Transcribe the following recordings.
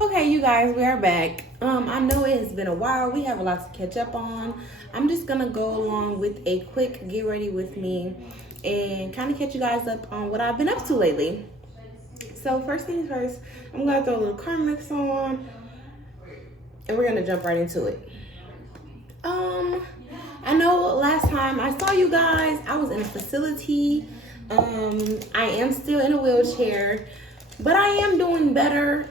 Okay, you guys, we are back. I know it has been a while. We have a lot to catch up on. I'm just gonna go along with a quick get ready with me and kind of catch you guys up on what I've been up to lately. So first things first, I'm gonna throw a little Carmex on, and we're gonna jump right into it. Um, I know last time I saw you guys, I was in a facility. I am still in a wheelchair, but I am doing better.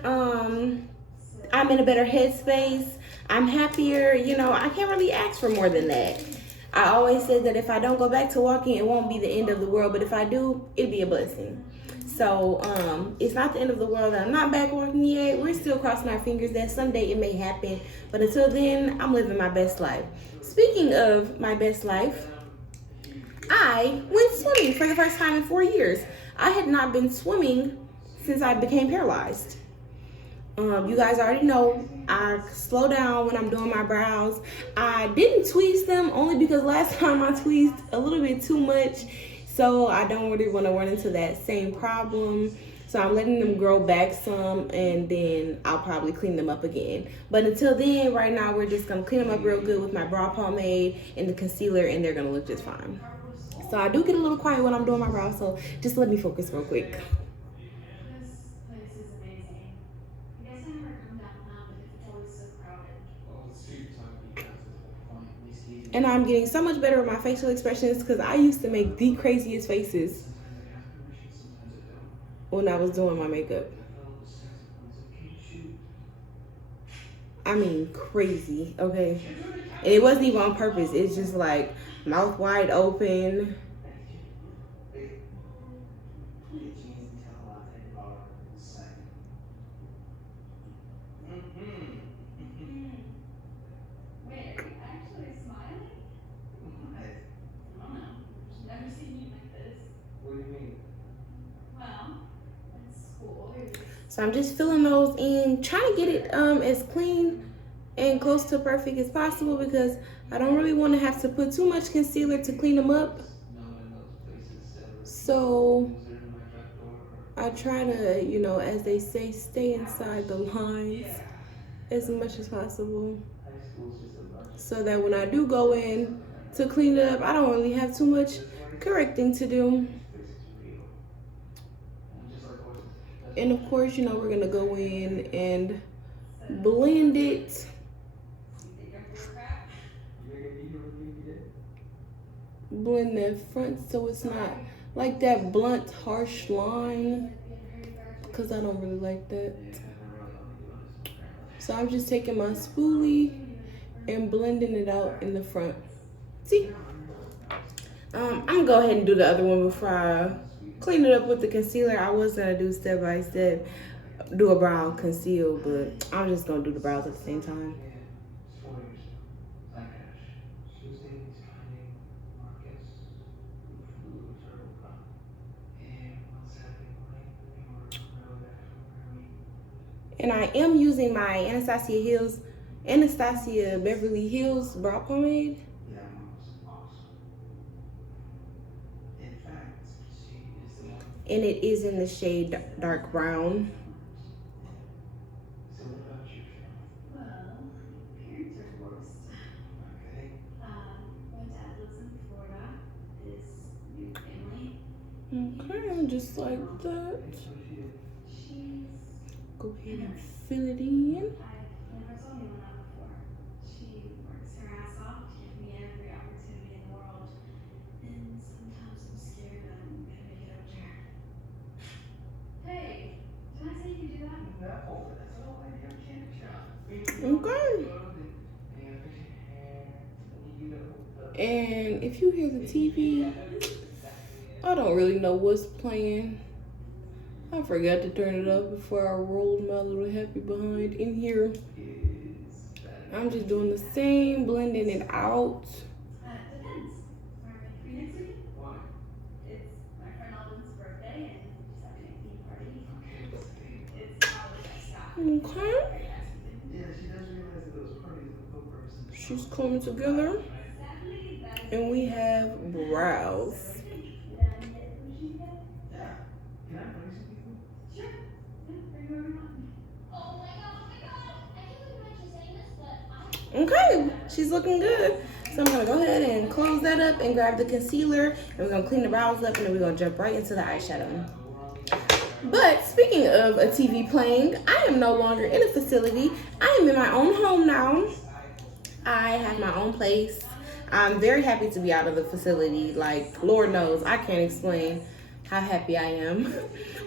I'm in a better headspace. I'm happier. I can't really ask for more than that. I always said that if I don't go back to walking, it won't be the end of the world, but if I do, it'd be a blessing. So it's not the end of the world that I'm not back walking yet. We're still crossing our fingers that someday it may happen. But until then, I'm living my best life. Speaking of my best life, I went swimming for the first time in 4 years. I had not been swimming since I became paralyzed. You guys already know I slow down when I'm doing my brows. I didn't tweeze them only because last time I tweezed a little bit too much. So I don't really want to run into that same problem. So I'm letting them grow back some and then I'll probably clean them up again. But until then, right now, we're just going to clean them up real good with my brow pomade and the concealer and they're going to look just fine. So I do get a little quiet when I'm doing my brows, so just let me focus real quick. And I'm getting so much better with my facial expressions because I used to make the craziest faces when I was doing my makeup. I mean, crazy, okay? And it wasn't even on purpose. It's just like mouth wide open. So I'm just filling those in, trying to get it as clean and close to perfect as possible because I don't really want to have to put too much concealer to clean them up. So I try to, as they say, stay inside the lines as much as possible so that when I do go in to clean it up, I don't really have too much correcting to do. And of course, we're gonna go in and blend it. Blend that front so it's not like that blunt, harsh line because I don't really like that. So I'm just taking my spoolie and blending it out in the front. See? I'm gonna go ahead and do the other one before I clean it up with the concealer. I was gonna do step by step, do a brow conceal, but I'm just gonna do the brows at the same time. And I am using my Anastasia Beverly Hills brow pomade. And it is in the shade dark brown. Okay, just like that. Go ahead and fill it in. Okay. And if you hear the TV, I don't really know what's playing. I forgot to turn it up before I rolled my little happy behind in here. I'm just doing the same, blending it out. Okay. She's coming together. And we have brows. Okay, she's looking good. So I'm gonna go ahead and close that up and grab the concealer, and we're gonna clean the brows up, and then we're gonna jump right into the eyeshadow. But speaking of a TV playing, I am no longer in a facility. I am in my own home now. I have my own place. I'm very happy to be out of the facility. Like, Lord knows, I can't explain how happy I am.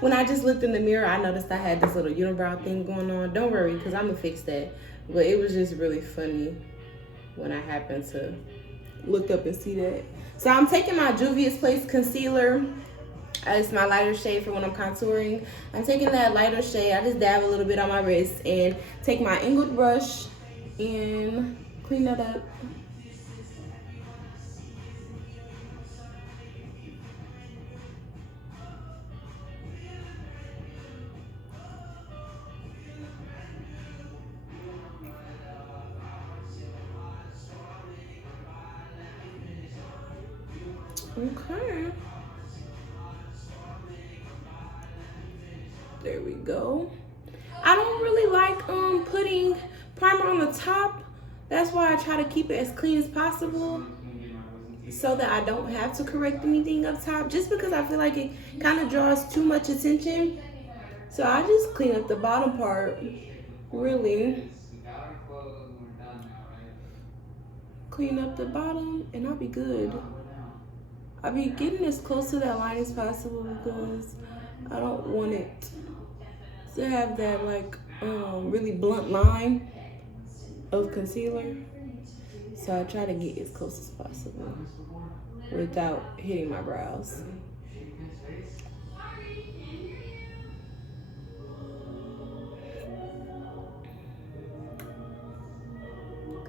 When I just looked in the mirror, I noticed I had this little unibrow thing going on. Don't worry, because I'm gonna fix that. But it was just really funny when I happened to look up and see that. So I'm taking my Juvia's Place concealer. It's my lighter shade for when I'm contouring. I'm taking that lighter shade. I just dab a little bit on my wrist and take my angled brush and clean that up. Okay. There we go. I don't really like putting primer on the top. That's why I try to keep it as clean as possible so that I don't have to correct anything up top, just because I feel like it kind of draws too much attention. So I just clean up the bottom part, really. Clean up the bottom and I'll be good. I'll be getting as close to that line as possible because I don't want it to have that like really blunt line of concealer. So I try to get as close as possible without hitting my brows.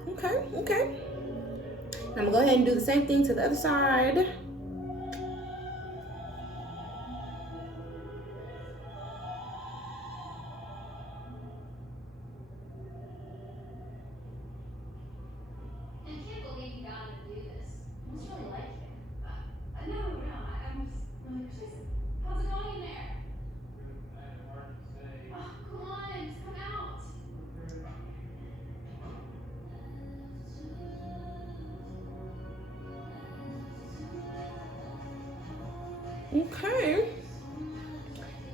Okay. I'm gonna go ahead and do the same thing to the other side. Okay.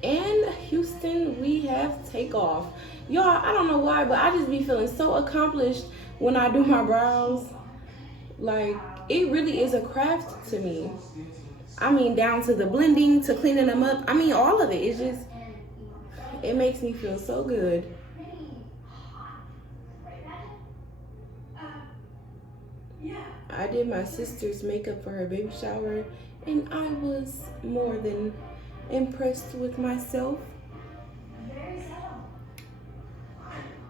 And Houston, we have takeoff. Y'all, I don't know why, but I just be feeling so accomplished when I do my brows. Like, it really is a craft to me. I mean, down to the blending, to cleaning them up. I mean, all of it. It's just, it makes me feel so good. I did my sister's makeup for her baby shower, and I was more than impressed with myself.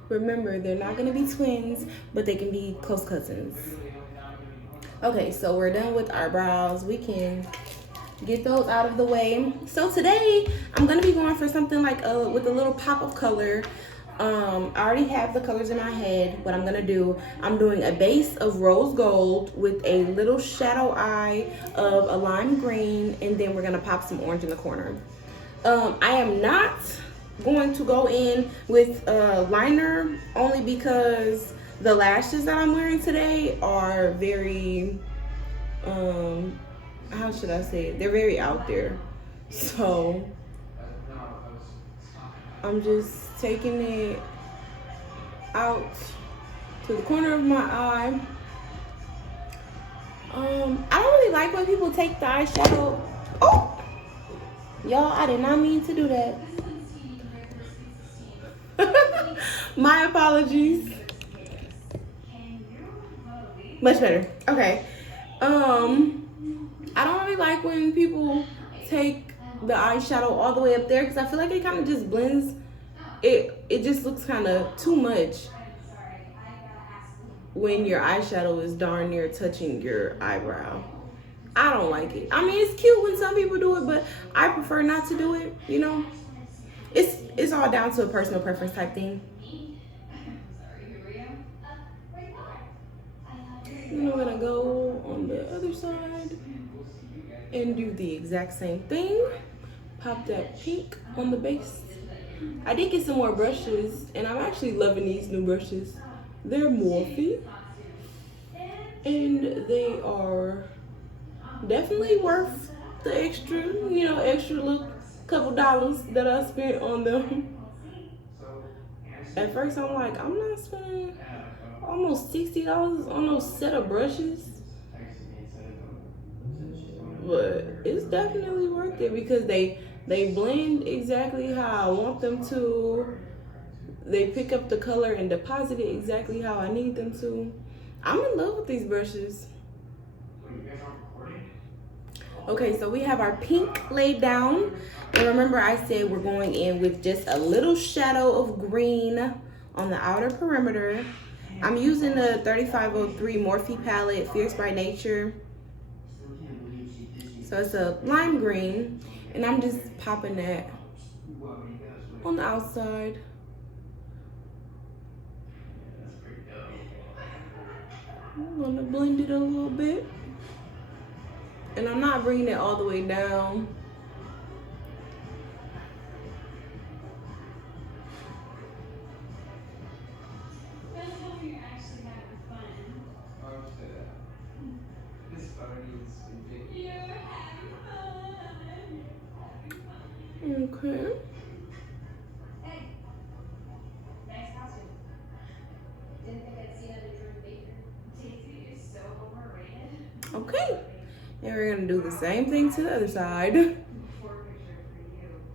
Remember, they're not gonna be twins, but they can be close cousins. Okay, so we're done with our brows. We can get those out of the way. So today, I'm gonna be going for something like with a little pop of color. I already have the colors in my head. What I'm gonna do, I'm doing a base of rose gold with a little shadow eye of a lime green, and then we're gonna pop some orange in the corner. I am not going to go in with a liner, only because the lashes that I'm wearing today are very, how should I say it? They're very out there. So I'm just taking it out to the corner of my eye. I don't really like when people take the eyeshadow. Oh, y'all, I did not mean to do that. My apologies. Much better. Okay. I don't really like when people take the eyeshadow all the way up there, because I feel like it kind of just blends. It just looks kind of too much when your eyeshadow is darn near touching your eyebrow. I don't like it. I mean, it's cute when some people do it, but I prefer not to do it, you know? It's all down to a personal preference type thing. Then I'm gonna go on the other side and do the exact same thing. Pop that pink on the base. I did get some more brushes, and I'm actually loving these new brushes. They're Morphe, and they are definitely worth the extra, extra little couple dollars that I spent on them. At first, I'm like, I'm not spending almost $60 on those set of brushes, but it's definitely worth it because they blend exactly how I want them to. They pick up the color and deposit it exactly how I need them to. I'm in love with these brushes. Okay, so we have our pink laid down. And remember I said we're going in with just a little shadow of green on the outer perimeter. I'm using the 3503 Morphe palette, Fierce by Nature. So it's a lime green. And I'm just popping that on the outside. I'm gonna blend it a little bit. And I'm not bringing it all the way down. Okay. Okay. And we're gonna do the same thing to the other side.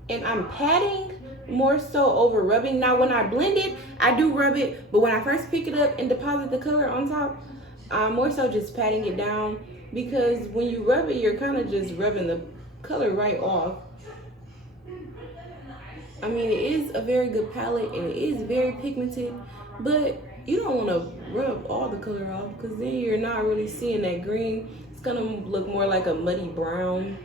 And I'm patting more so over rubbing. Now when I blend it, I do rub it, but when I first pick it up and deposit the color on top, I'm more so just patting it down because when you rub it, you're kind of just rubbing the color right off. I mean, it is a very good palette and it is very pigmented, but you don't want to rub all the color off because then you're not really seeing that green. It's gonna look more like a muddy brown.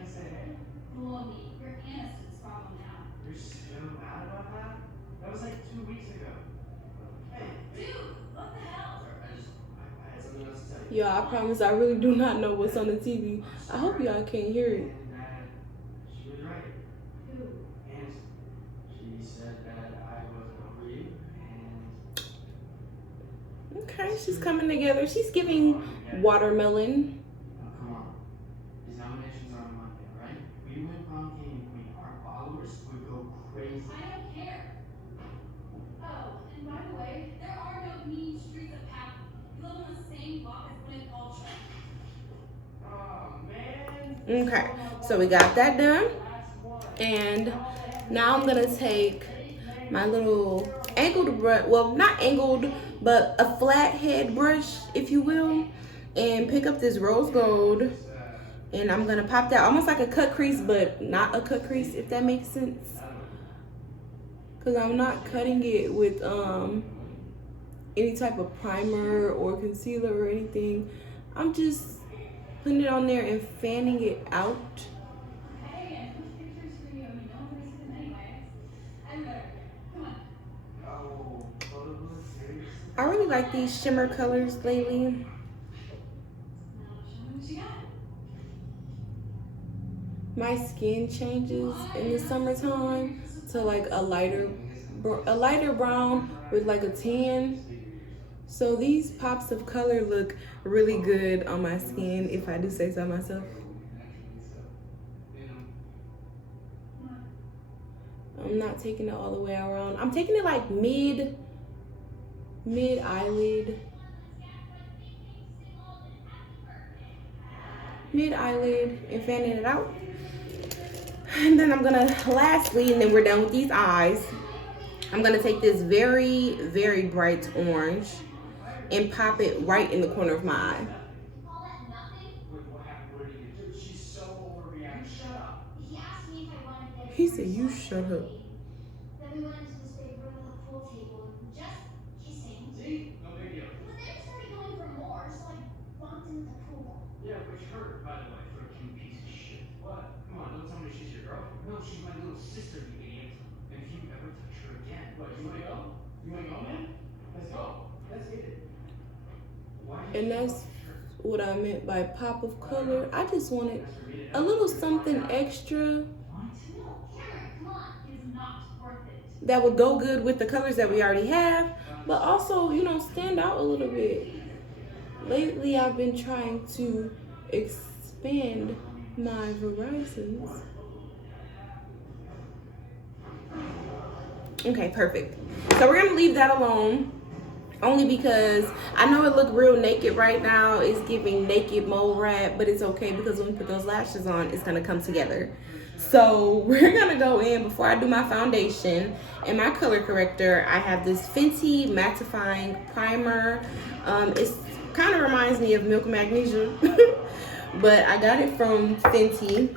Yeah, I promise I really do not know what's on the TV. I hope y'all can't hear it. She was right. And she said that I wasn't over you. And okay, she's coming together. She's giving watermelon. oh, come on. These nominations are on Monday, right? If we win prom king and queen, our followers would go crazy. I don't care. Oh, and by the way, there are no mean streets of Pappy. You live on the same block as Gwyneth Paltrow. Oh, man. Okay, so we got that done. And now I'm gonna take my little angled brush, well, not angled, but a flat head brush, if you will, and pick up this rose gold. And I'm gonna pop that almost like a cut crease, but not a cut crease, if that makes sense. Cause I'm not cutting it with any type of primer or concealer or anything. I'm just putting it on there and fanning it out. Hey, and whose pictures for you? I mean, no one really sees them anyways. I'm better. Come on. Oh, photo booth, seriously? I really like these shimmer colors lately. Now, show me what you got. My skin changes in the summertime to like a lighter brown with like a tan. So these pops of color look really good on my skin, if I do say so myself. I'm not taking it all the way around. I'm taking it like mid eyelid. Mid eyelid and fanning it out. And then I'm gonna, lastly, and then we're done with these eyes, I'm gonna take this very, very bright orange and pop it right in the corner of my eye. All that nothing? Wait, what happened? What did he do? Dude, she's so overreacting. Shut up. He asked me if I wanted to get He said, "You shut up." Then we went into this big room with a pool table and just kissing. See? No big deal. But then he started going for more, so I bumped into the pool ball. Yeah, which hurt, by the way, for a cute piece of shit. What? Come on, don't tell me she's your girlfriend. No, she's my little sister, you idiot. And if you ever touch her again, what, you wanna go? You wanna go, man? Let's go. Let's get it. Why did And you that's go? what I meant by pop of color. I just wanted a little something extra What? No, Cameron, come on. It's not worth it. that would go good with the colors that we already have, but also, you know, stand out a little bit. Lately, I've been trying to expand my horizons. Okay, perfect. So we're gonna leave that alone, only because I know it look real naked right now. It's giving naked mole rat, but it's okay because when we put those lashes on, it's gonna come together. So we're gonna go in before I do my foundation and my color corrector. I have this Fenty mattifying primer. It's kind of reminds me of Milk Magnesia, but I got it from Fenty,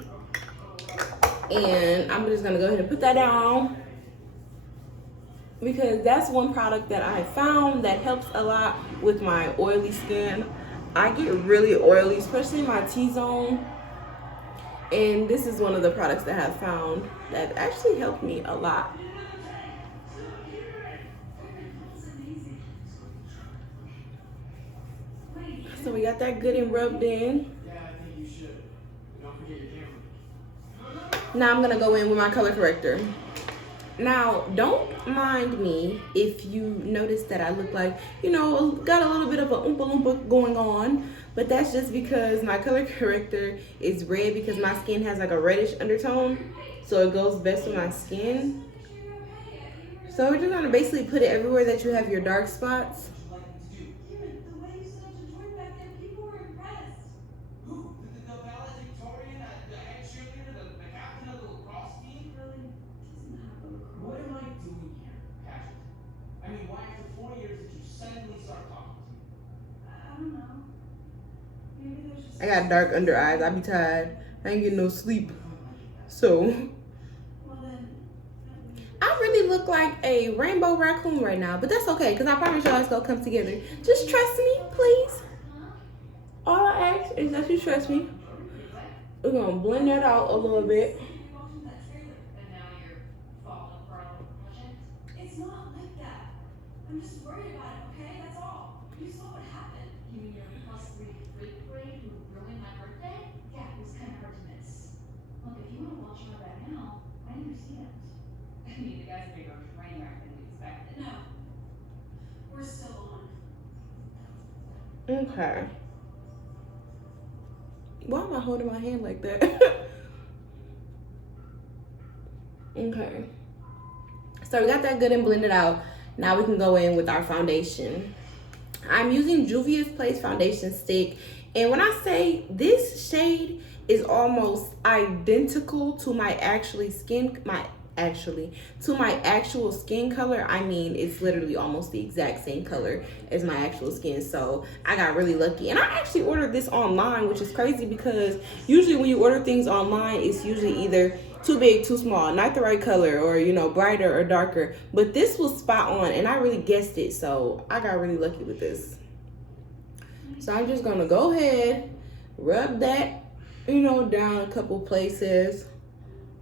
and I'm just gonna go ahead and put that down, because that's one product that I found that helps a lot with my oily skin. I get really oily, especially my T-zone. And this is one of the products that I have found that actually helped me a lot. So we got that good and rubbed in. Yeah, I think you should. Don't forget your camera. Now I'm gonna go in with my color corrector. Now, don't mind me if you notice that I look like, you know, got a little bit of a oompa loompa going on, but that's just because my color corrector is red, because my skin has like a reddish undertone, so it goes best with my skin. So we're just gonna basically put it everywhere that you have your dark spots. Kieran, the way you stood up to Jordan back there, people were impressed. Who? The valedictorian, the head cheerleader, the captain of the lacrosse team? Really doesn't have a lacrosse. What am I doing here, Patrick? I mean, why after 4 years did you suddenly start talking to me? I don't know. Maybe there's just. I got dark under eyes. I be tired. I ain't getting no sleep. So Well then. I really look like a rainbow raccoon right now, but that's okay, because I promise y'all it's gonna come together. Just trust me, please. All I ask is that you trust me. We're gonna blend that out a little bit. And now you're falling for a project? It's not like that. I'm just worried about it, okay? That's all. You saw what happened. You mean your +3 freak grade who ruined my birthday? Yeah, it was kind of hard to miss. Look, if you want to watch my right now, I understand. I mean, the guy's a bigger train wreck than we expected. No. We're still on. Okay. Why am I holding my hand like that? Okay. So we got that good and blended out. Now we can go in with our foundation. I'm using Juvia's Place foundation stick. And when I say this shade is almost identical to my actual skin color, I mean, it's literally almost the exact same color as my actual skin. So I got really lucky, and I actually ordered this online, which is crazy because usually when you order things online, it's usually either too big, too small, not the right color, or, you know, brighter or darker. But this was spot on, and I really guessed it, so I got really lucky with this. So I'm just gonna go ahead, rub that, you know, down a couple places,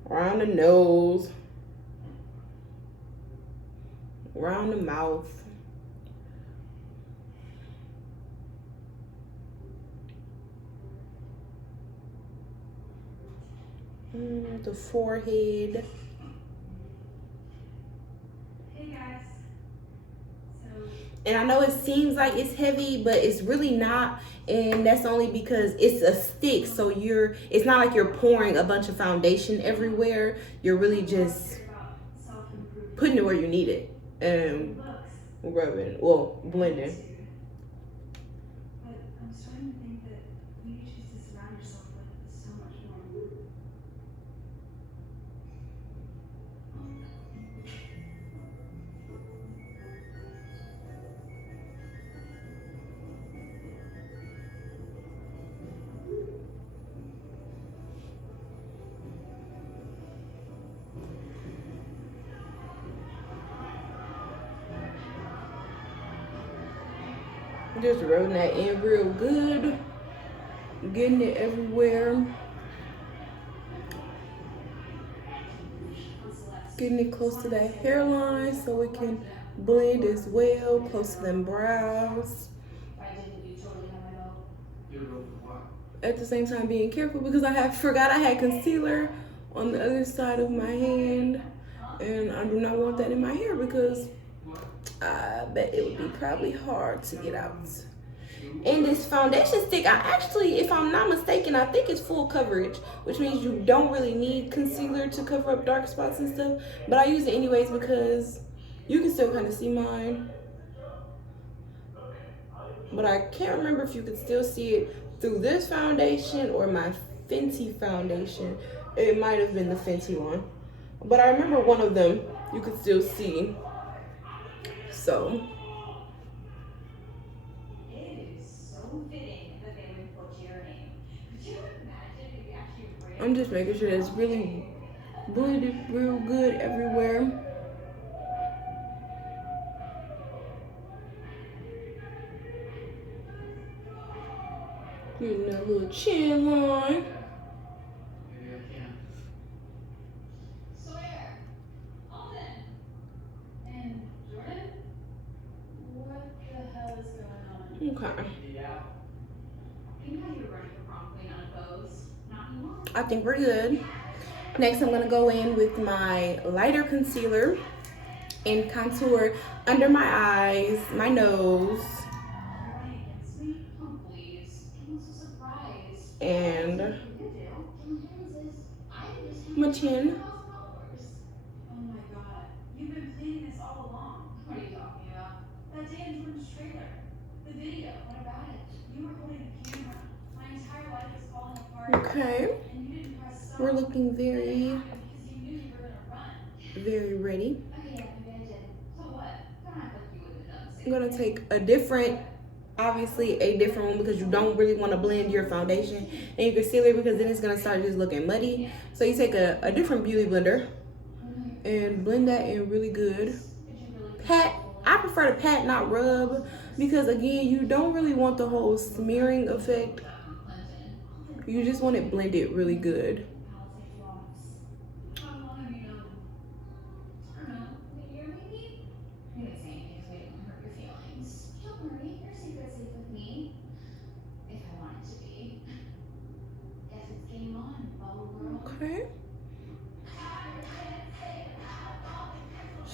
around the nose, around the mouth. The forehead. Hey guys. So. And I know it seems like it's heavy, but it's really not. And that's only because it's a stick. So it's not like you're pouring a bunch of foundation everywhere. You're really just putting it where you need it. And rubbing, well, blending. But I'm starting to think that you choose to surround yourself with so much more. Just rubbing that in real good. Getting it everywhere. Getting it close to that hairline so it can blend as well, close to them brows. At the same time being careful because I forgot I had concealer on the other side of my hand. And I do not want that in my hair because I bet it would be probably hard to get out. And this foundation stick, I actually, if I'm not mistaken, I think it's full coverage, which means you don't really need concealer to cover up dark spots and stuff. But I use it anyways because you can still kind of see mine. But I can't remember if you could still see it through this foundation or my Fenty foundation. It might have been the Fenty one. But I remember one of them you could still see. So I'm just making sure it's really blended real good everywhere. Getting that little chin line. Maybe I can. Sawyer, Alden, and Jordan, what the hell is going on? Okay. Yeah. You know you were running for prom queen unopposed. Not anymore. I think we're good. Next, I'm gonna go in with my lighter concealer and contour under my eyes, my nose, and my chin. Oh my god, you've been planning this all along. What are you talking about? That day in Jordan's trailer. The video. What about it? You were holding the camera. My entire life is falling apart. Okay, And you didn't press stop. we're looking very, Because you knew you were gonna run. very ready. Okay, yeah, maybe I did. So what? Don't act like you wouldn't have done the I'm same. gonna take a different, obviously a different one because you don't really want to blend your foundation and your concealer because then it's gonna start just looking muddy. So you take a different beauty blender and blend that in really good. Pat, I prefer to pat, not rub, because again, you don't really want the whole smearing effect. You just want it blended really good. How long have you known? I don't know. A year maybe? You didn't say anything so you don't hurt your feelings. Don't worry, your secret's safe with me. If I want it to be. Guess it's game on, bubble girl. Okay.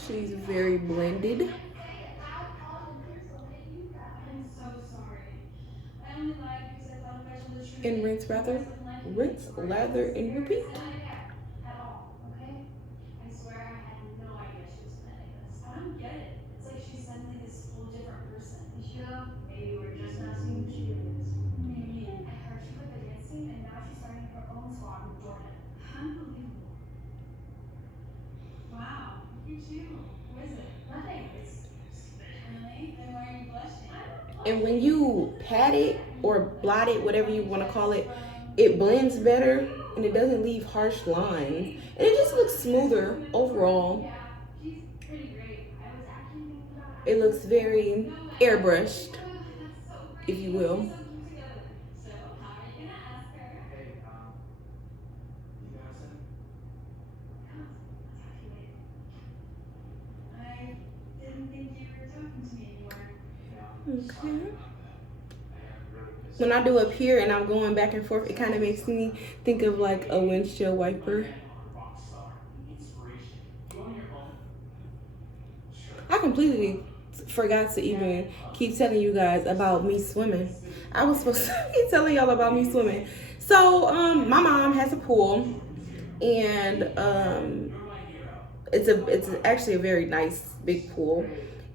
She's very blended. I'm so sorry. I only lied because I thought if I told the truth. And rinse, lather, and repeat. At all, okay? I swear I had no idea she was planning this. I don't get it. It's like she's suddenly this whole different person. Yeah, maybe we're just not seeing who she is. Maybe. I heard she quit the dancing and now she's starting her own squad with Jordan. Unbelievable. Wow, look at you. What is it? Nothing. It's really? Then why are you blushing? And when you pat it or blot it, whatever you want to call it, it blends better and it doesn't leave harsh lines. And it just looks smoother overall. Yeah, she's pretty great. I was actually thinking about It looks very airbrushed, if you will. So, how are you gonna ask her? Hey, you got a second? I didn't think you were talking to me anymore. Yeah. Okay. I am really pissed. When I do up here and I'm going back and forth, it kind of makes me think of like a windshield wiper. Rock star, inspiration. You own your own. Sure. I completely forgot to even keep telling you guys about me swimming. I was supposed to be telling y'all about me swimming. So, my mom has a pool, and it's actually a very nice big pool.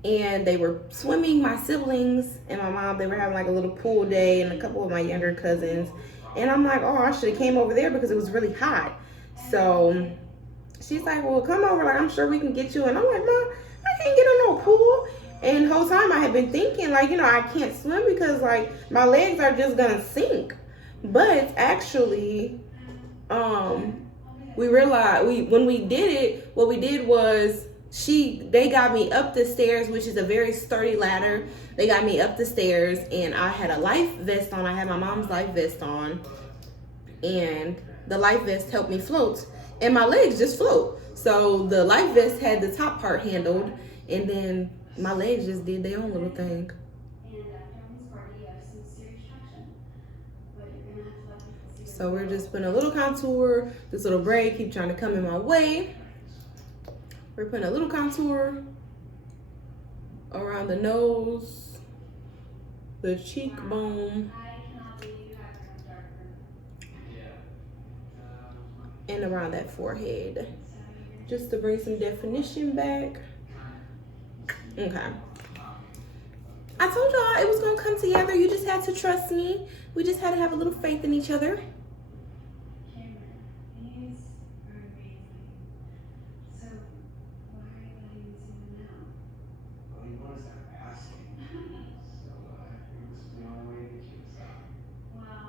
And they were swimming, my siblings and my mom. They were having like a little pool day, and a couple of my younger cousins. And I'm like, oh, I should have came over there because it was really hot. So she's like, well, come over. Like, I'm sure we can get you. And I'm like, Mom, I can't get in no pool. And the whole time I had been thinking, like, I can't swim because, like, my legs are just gonna sink. But actually, we realized when we did it, what we did was they got me up the stairs, which is a very sturdy ladder. They got me up the stairs, and I had a life vest on. I had my mom's life vest on, and the life vest helped me float, and my legs just float. So the life vest had the top part handled, and then my legs just did their own little thing. And Cameron's party, you have some serious traction. But you're gonna have to let people see. So we're just putting a little contour, this little braid keep trying to come in my way. We're putting a little contour around the nose, the cheekbone, I cannot believe you have grown darker. Yeah. and around that forehead. So Just to bring some definition back. Okay. I told y'all it was gonna come together. You just had to trust me. We just had to have a little faith in each other. Cameron, these are amazing. So why are you letting me see them now? Well, you want to start asking. So, it was the only way to get you to stop. Well,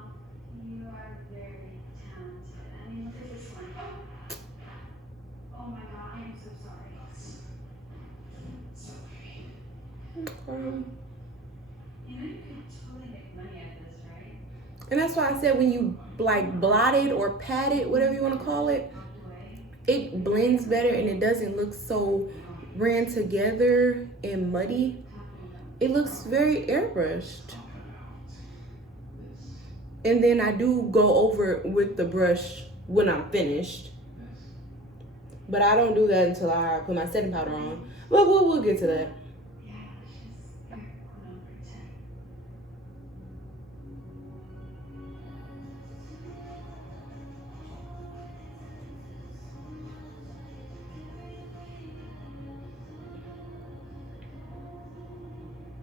you are very talented. I mean, look at this one. Oh my god, I am so sorry. It's okay. You know you could totally make money at this, right? And that's why I said when you like blot it or pat it, whatever you want to call it, it blends better and it doesn't look so ran together and muddy. It looks very airbrushed. Talk about this. And then I do go over it with the brush when I'm finished. This. But I don't do that until I put my setting powder on. But we'll get to that. Yeah, it's just number 10.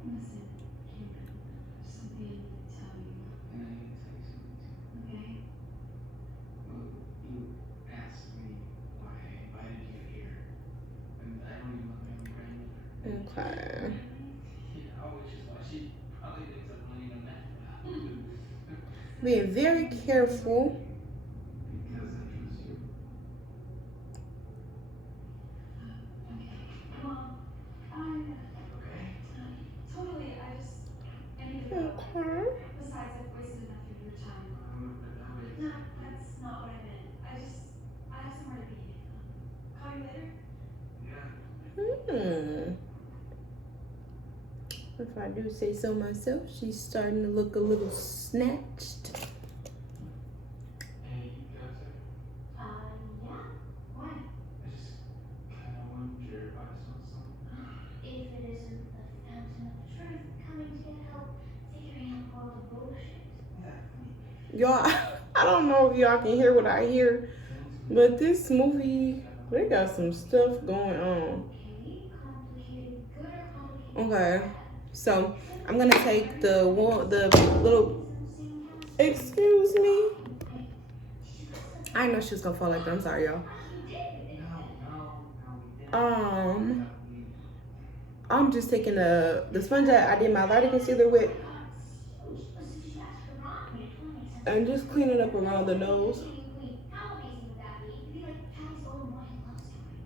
Listen, Cameron, there's something I need to tell you, And I need to tell you something too. okay? Well, you asked me why I invited you here. And I don't even love my own grandmother. Okay. Yeah, which is why she probably thinks I'm money no matter what. Being very careful. Because I trust you. Okay, well, Okay? totally, I need to go. Okay. Besides, I've wasted enough of your time. But that way. No, that's not what I meant. I have somewhere to be. Call you later? Yeah. If I do say so myself, she's starting to look a little snatched. Hey, you got to. Yeah. Why? I just kind of wanted your advice on something. If it isn't the fountain of truth coming to get help figuring out all the bullshit. Yeah. Y'all, I don't know if y'all can hear what I hear, but this movie, they got some stuff going on. Okay, complicated good or complicated Okay, bad? so I'm gonna take the little, excuse me. I didn't know she was gonna fall like that. I'm sorry, y'all. You did. No, we didn't. I'm just taking the sponge that I did my lighting concealer with So did you ask for Ron? I mean, it totally makes sense. and just clean it up around the nose. Wait, how amazing would that be? It'd be like Callie's own royal love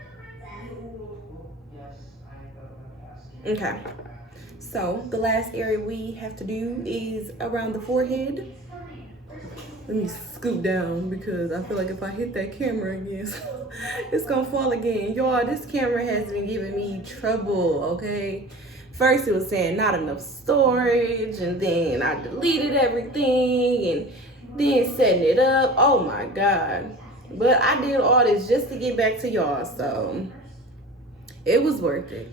story. You're the princess. Yes, I thought about asking. Okay, so the last area we have to do is around the forehead. It's fine. First thing Let me scoot down because I feel like if I hit that camera again, it's gonna fall again. Y'all, this camera has been giving me trouble, okay? First it was saying not enough storage, and then I deleted everything, and then setting it up. Oh my God. But I did all this just to get back to y'all, so it was worth it.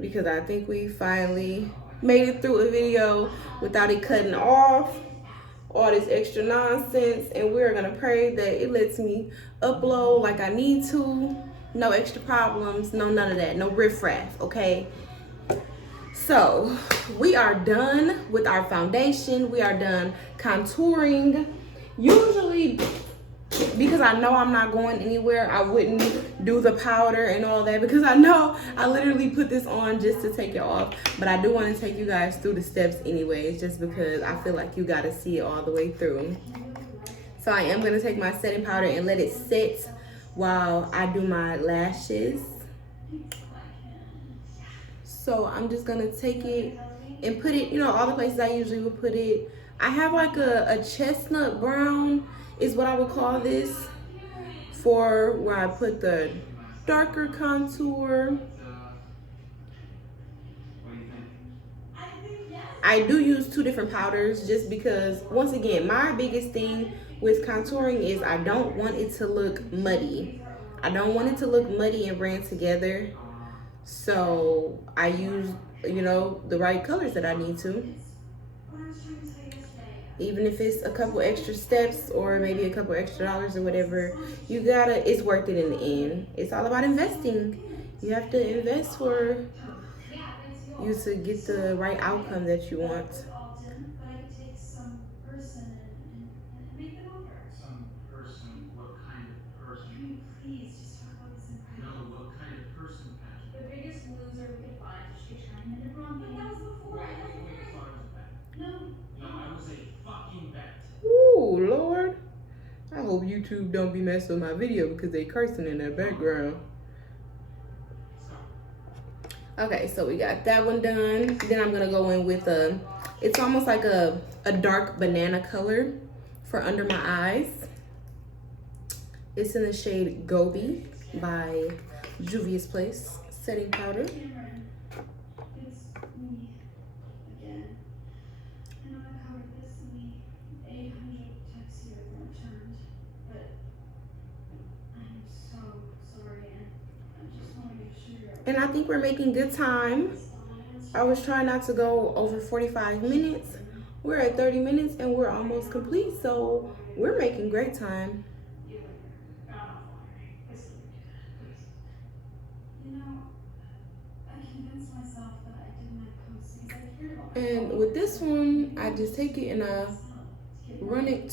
Because I think we finally made it through a video without it cutting off all this extra nonsense, and we're gonna pray that it lets me upload like I need to. No extra problems, no none of that, no riffraff, okay? So we are done with our foundation. We are done contouring. Usually, because I know I'm not going anywhere, I wouldn't do the powder and all that because I know I literally put this on just to take it off. But I do want to take you guys through the steps anyways, just because I feel like you got to see it all the way through. So I am going to take my setting powder and let it sit while I do my lashes. So I'm just going to take it and put it, you know, all the places I usually would put it. I have like a chestnut brown is what I would call this, for where I put the darker contour. What do you think? I think yes. I do use two different powders just because, once again, my biggest thing with contouring is I don't want it to look muddy. I don't want it to look muddy and ran together. So I use, you know, the right colors that I need to. What I was trying to tell you yesterday. Even if it's a couple extra steps or maybe a couple extra dollars or whatever, you gotta, it's worth it in the end. It's all about investing. You have to invest for you to get the right outcome that you want. Alton, but I could take some person and make them over. Some person? What kind of person? Can you please just talk about this in private? No, what kind of person, Patrick? The biggest loser we could find, so she could turn him into But Grumpy. that was before. Wait, you thought it was a bet? No. No, I was a fucking bet. Ooh, Lord. I hope YouTube don't be messing with my video because they cursing in the background. Okay, so we got that one done. Then I'm gonna go in with it's almost like a dark banana color for under my eyes. It's in the shade Gobi by Juvia's Place setting powder. Cameron, it's me again. I know I covered this in the 800 texts you have returned, but I'm so sorry, and I just want to make sure you're And I think we're making good time. I was trying not to go over 45 minutes. We're at 30 minutes and we're almost complete, so we're making great time. You know, I convinced myself that I did my post because I cared about And with this one, I just take it and I run it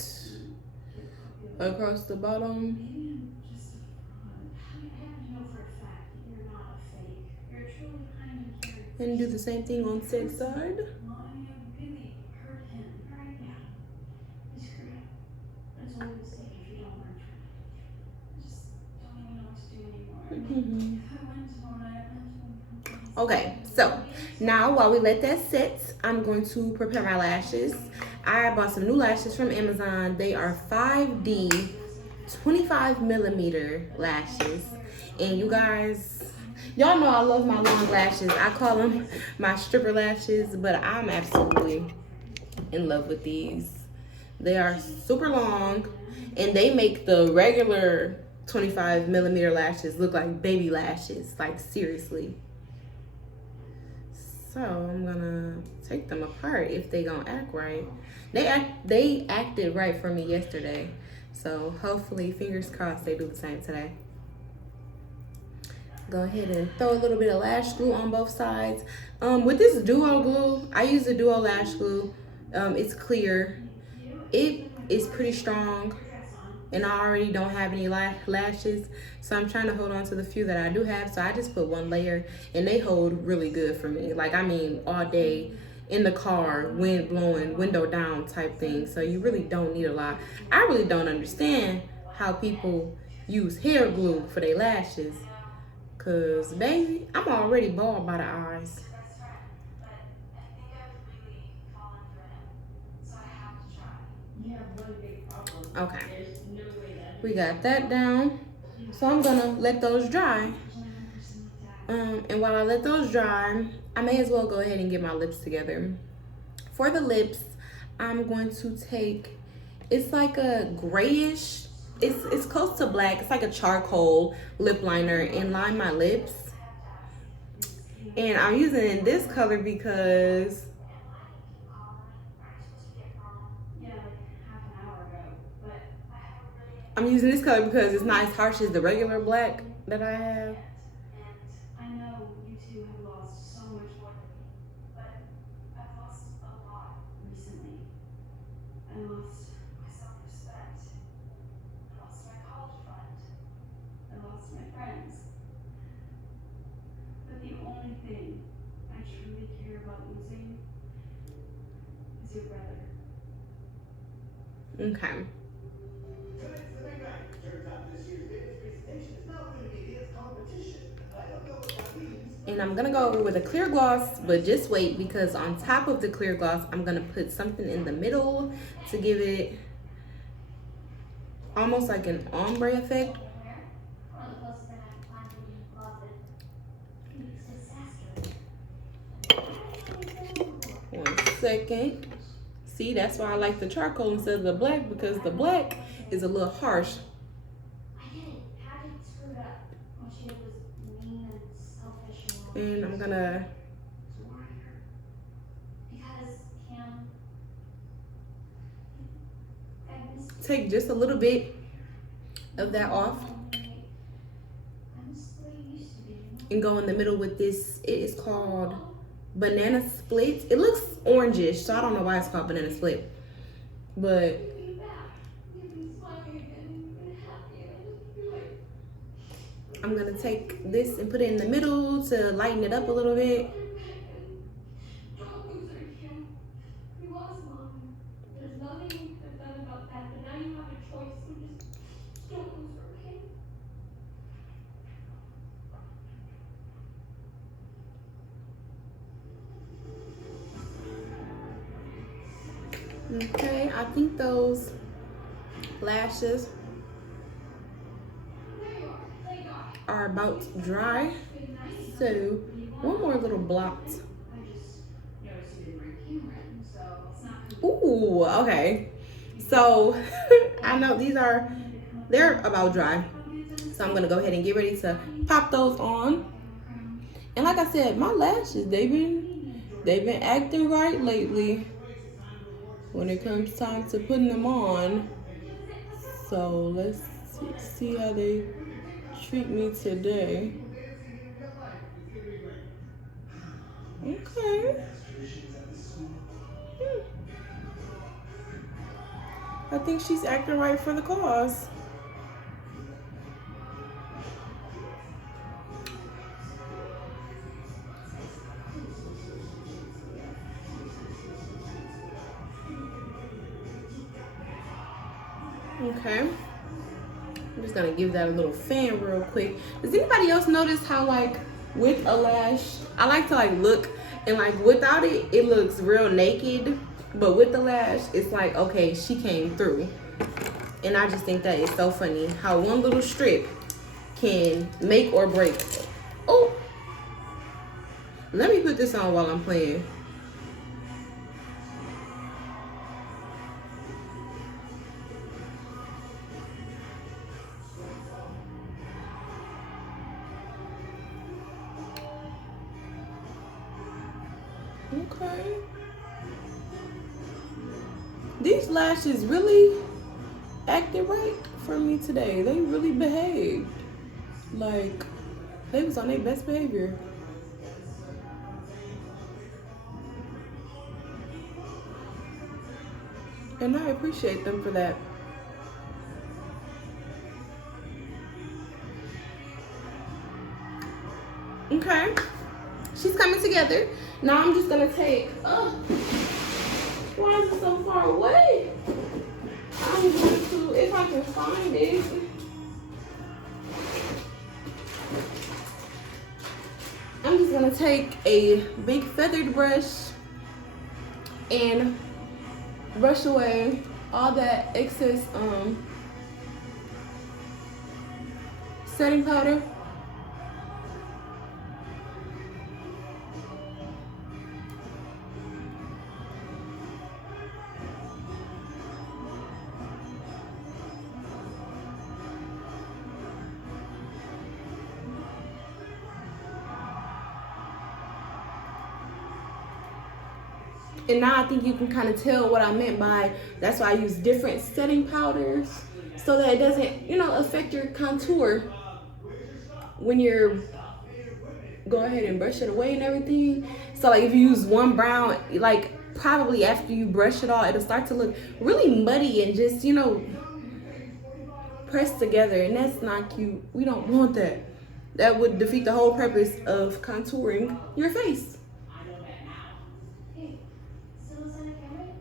across the bottom Maybe I'm just a fraud. I happen to know for a fact that you're not a fake. You're truly kind and caring. and do the same thing on said side. Well, I mean, I really hurt him. Right? Yeah. He screwed up. That's all we say if you don't learn from it. I just don't even know what to do anymore. I mean, if I went tomorrow night, I went to him. Okay, so now while we let that sit, I'm going to prepare my lashes. I bought some new lashes from Amazon. They are 5D 25 millimeter lashes. And you guys, y'all know I love my long lashes. I call them my stripper lashes, but I'm absolutely in love with these. They are super long and they make the regular 25 millimeter lashes look like baby lashes, like seriously. So I'm gonna take them apart if they gonna act right. They acted right for me yesterday. So hopefully, fingers crossed, they do the same today. Go ahead and throw a little bit of lash glue on both sides. With this duo glue, I use the duo lash glue. It's clear. It is pretty strong. And I already don't have any lashes, so I'm trying to hold on to the few that I do have. So I just put one layer and they hold really good for me. Like, I mean, all day in the car, wind blowing, window down type thing. So you really don't need a lot. I really don't understand how people use hair glue for their lashes. Cause baby, I'm already bald by the eyes. You have one big problem. Okay. There's no way that. We got that down. So I'm gonna let those dry. And while I let those dry, I may as well go ahead and get my lips together. For the lips, I'm going to take, it's like a grayish, it's close to black. It's like a charcoal lip liner and line my lips. And I'm using this color because I'm using this color because it's not as harsh as the regular black that I have. I know you two have lost so much more than me, but I've lost a lot recently. I lost my self-respect. I lost my college fund. I lost my friends. But the only thing I truly care about losing is your brother. Okay. Tonight's the big night. Turns out this year's dance presentation is not really a dance competition. I don't know what that means. And I'm gonna go over with a clear gloss, but just wait, because on top of the clear gloss, I'm gonna put something in the middle to give it almost like an ombre effect. Or the closest thing I can find to being closet. It's disaster. 1 second. See, that's why I like the charcoal instead of the black, because the black is a little harsh. I get it. Patrick screwed up. And I'm gonna So why are you here? Because, Cam, I miss take just a little bit of that off I miss the way you used to be, you know? and go in the middle with this. It is called Banana Split. It looks orangish, so I don't know why it's called Banana Split. But You'll be back. You'll be smiling again. You'll be happy. And I just feel like I'm gonna take this and put it in the middle to lighten it up a little bit. don't lose her, Kim. You lost Mom. There's nothing you could have done about that, but now you have a choice, so just don't lose her, okay? Okay, I think those lashes There you are. Thank God. are about to dry. Been nice. So one more little blot. I just noticed you didn't bring Cameron, so it's not Ooh, okay. So I know they're about dry. So I'm gonna go ahead and get ready to pop those on. And like I said, my lashes, they've been acting right lately when it comes time to putting them on. So let's see how they treat me today. Okay. I think she's acting right for the cause. Okay. I'm just gonna give that a little fan real quick. Does anybody else notice how like with a lash, I like to like look and like without it, it looks real naked. But with the lash, it's like, okay, she came through. And I just think that is so funny how one little strip can make or break. Oh, let me put this on while I'm playing. Okay. These lashes really acted right for me today. They really behaved. Like, they was on their best behavior. And I appreciate them for that. Okay. She's coming together. Now I'm just gonna take, why is it so far away? I'm going to, if I can find it. I'm just gonna take a big feathered brush and brush away all that excess setting powder. And now I think you can kind of tell what I meant by, that's why I use different setting powders so that it doesn't, affect your contour when you're go ahead and brush it away and everything. So like if you use one brown, like probably after you brush it all, it'll start to look really muddy and just, pressed together, and that's not cute. We don't want that. That would defeat the whole purpose of contouring your face. Hey, still no sign of Cameron?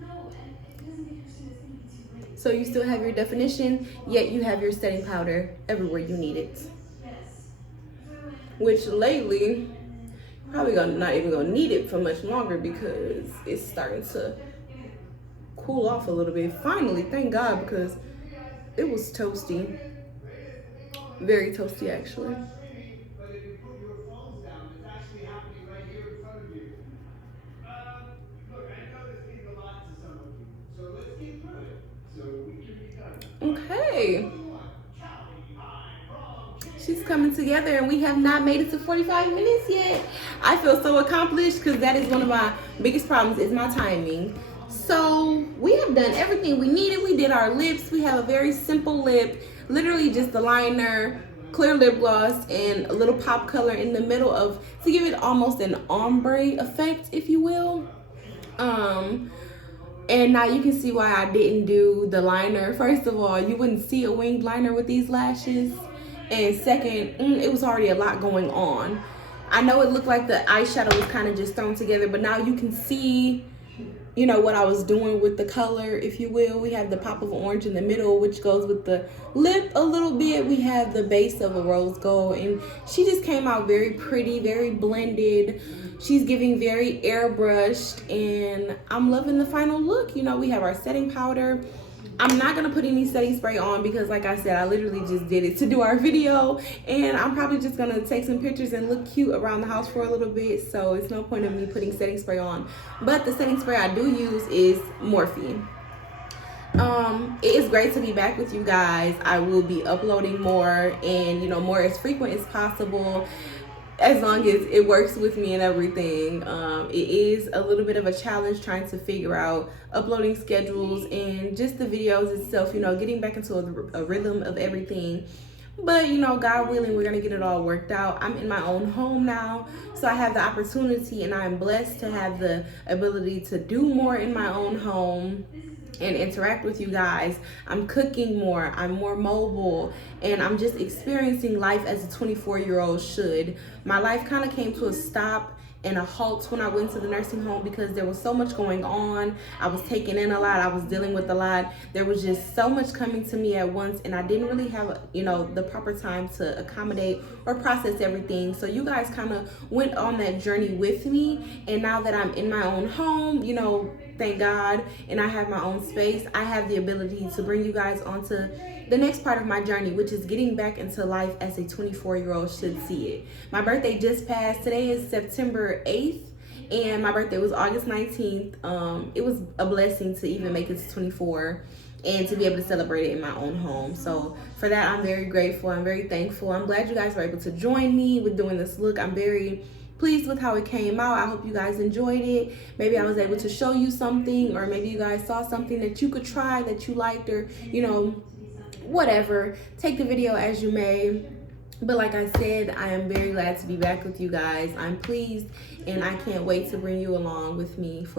No, and if he doesn't get here soon, it's gonna be too late. So you still have your definition, yet you have your setting powder everywhere you need it. Yes. Which lately, probably not even gonna need it for much longer because it's starting to cool off a little bit. Finally, thank God, because it was toasty. Very toasty, actually. But if you put your phones down, it's actually happening right here in front of you. Look, I know this means a lot to some of you, so let's get through it so we can be done. Okay. Callie, hi, prom, She's coming working together and we have not made it to 45 minutes yet. I feel so accomplished because that is one of my biggest problems is my timing. So we have done everything we needed. We did our lips. We have a very simple lip, literally just the liner, clear lip gloss, and a little pop color in the middle to give it almost an ombre effect, if you will. And now you can see why I didn't do the liner. First of all, you wouldn't see a winged liner with these lashes. And second, it was already a lot going on. I know it looked like the eyeshadow was kind of just thrown together, but now you can see, you know, what I was doing with the color, if you will. We have the pop of orange in the middle, which goes with the lip a little bit. We have the base of a rose gold, and she just came out very pretty, very blended. She's giving very airbrushed, and I'm loving the final look. You know, we have our setting powder. I'm not gonna put any setting spray on because, like I said, I literally just did it to do our video, and I'm probably just gonna take some pictures and look cute around the house for a little bit, so it's no point in me putting setting spray on. But the setting spray I do use is Morphe. It is great to be back with you guys. I will be uploading more, and you know, more as frequent as possible, as long as it works with me and everything. It is a little bit of a challenge trying to figure out uploading schedules and just the videos itself, you know, getting back into a rhythm of everything. But you know, God willing, we're gonna get it all worked out. I'm in my own home now, so I have the opportunity, and I'm blessed to have the ability to do more in my own home and interact with you guys. I'm cooking more, I'm more mobile, and I'm just experiencing life as a 24-year-old should. My life kind of came to a stop and a halt when I went to the nursing home because there was so much going on. I was taking in a lot, I was dealing with a lot. There was just so much coming to me at once, and I didn't really have, you know, the proper time to accommodate or process everything. So you guys kind of went on that journey with me, and now that I'm in my own home, you know, thank God, and I have my own space, I have the ability to bring you guys onto the next part of my journey, which is getting back into life as a 24-year-old should see it. My birthday just passed. Today is September 8th, and my birthday was August 19th. It was a blessing to even make it to 24 and to be able to celebrate it in my own home. So for that, I'm very grateful. I'm very thankful. I'm glad you guys were able to join me with doing this look. I'm very pleased with how it came out. I hope you guys enjoyed it. Maybe I was able to show you something, or maybe you guys saw something that you could try that you liked, or you know, whatever. Take the video as you may. But like I said, I am very glad to be back with you guys. I'm pleased, and I can't wait to bring you along with me for